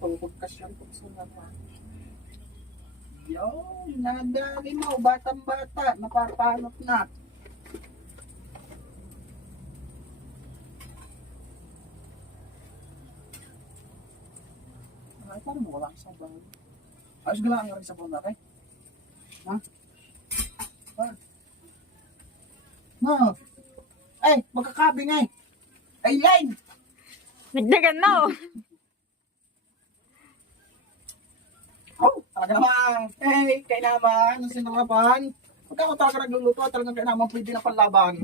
pagkasyon po sa naman. Yun, nadali mo, batang-bata, napapanot na. Ay, parang wala ang sabaw. Ayos gala ang sabaw na kay. Ha? Ha? Ma! Ay, magkakabing ay! Ay, line! Nagdagan na oh. Oh, talaga naman. Hey, kay naman, ang sinarapan. Pagka ako talaga nagluluto, talagang kay naman pwede na panlaban.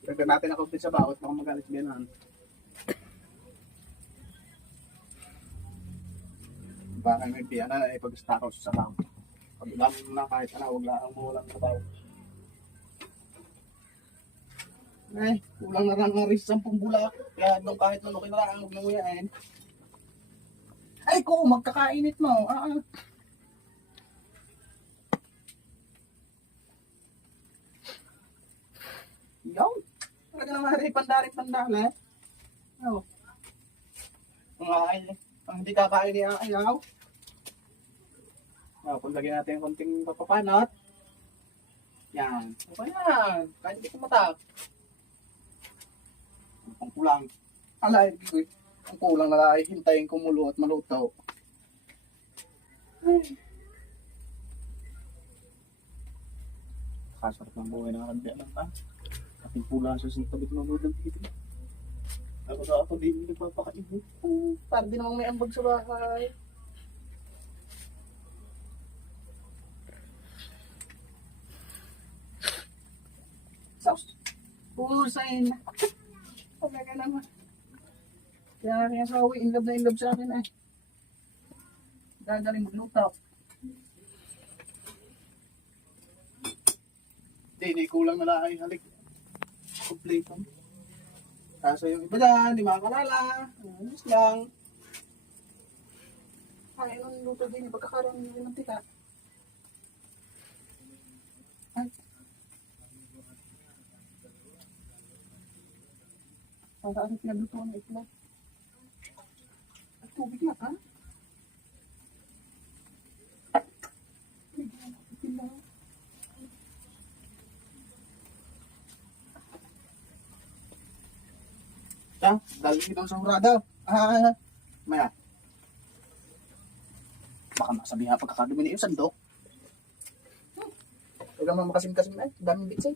Pagka natin ako sa bawat, baka magalit biyanan. Baka may biyanan na ipag-stakaw sa sabaw. Pag lang na kahit ano, huwag lang mo lang sabaw. Ay, kulang na lang ang rin 10 bulak. Kaya doon kahit nunukin na lang, huwag nang uyain. Ay, kung magkakainit mo. Yaw. Talaga naman rin pandari-pandari. Oh. Ang hindi kakain niya ang ayaw. Kung lagyan natin yung konting papapanat. Yan. Okay yan. Kahit hindi kumatak. Ang kulang. Alay, ang kulang na lang ay hintayin kumulo at malutaw. Kasarap ng buhay ng kandiyan lang pa. Ating pula sa sintabit ng loob ng dito. Ako na ako din nagpapakaibo. Para din namang may ambag sa bahay. Saus. Pusain na. Talaga naman. Kaya kaya sa uwi, in love sa akin eh. Dadaling maglutaw. Hindi kulang na lang ay halik. Kompleto. Kaso yung iba dyan, di makakalala. Ayos lang. Ay, anong luto din, pagkakaroon nyo ng mantika. Ay. Para ano pinagluto ng itlog. At tubig na, ha? Bigyan ako pila. Dahil dito sa hurada. Maya. Baka masabihin pagkakadumi na yung sandok. Huwag naman makasim-kasim na. Daming bitsay.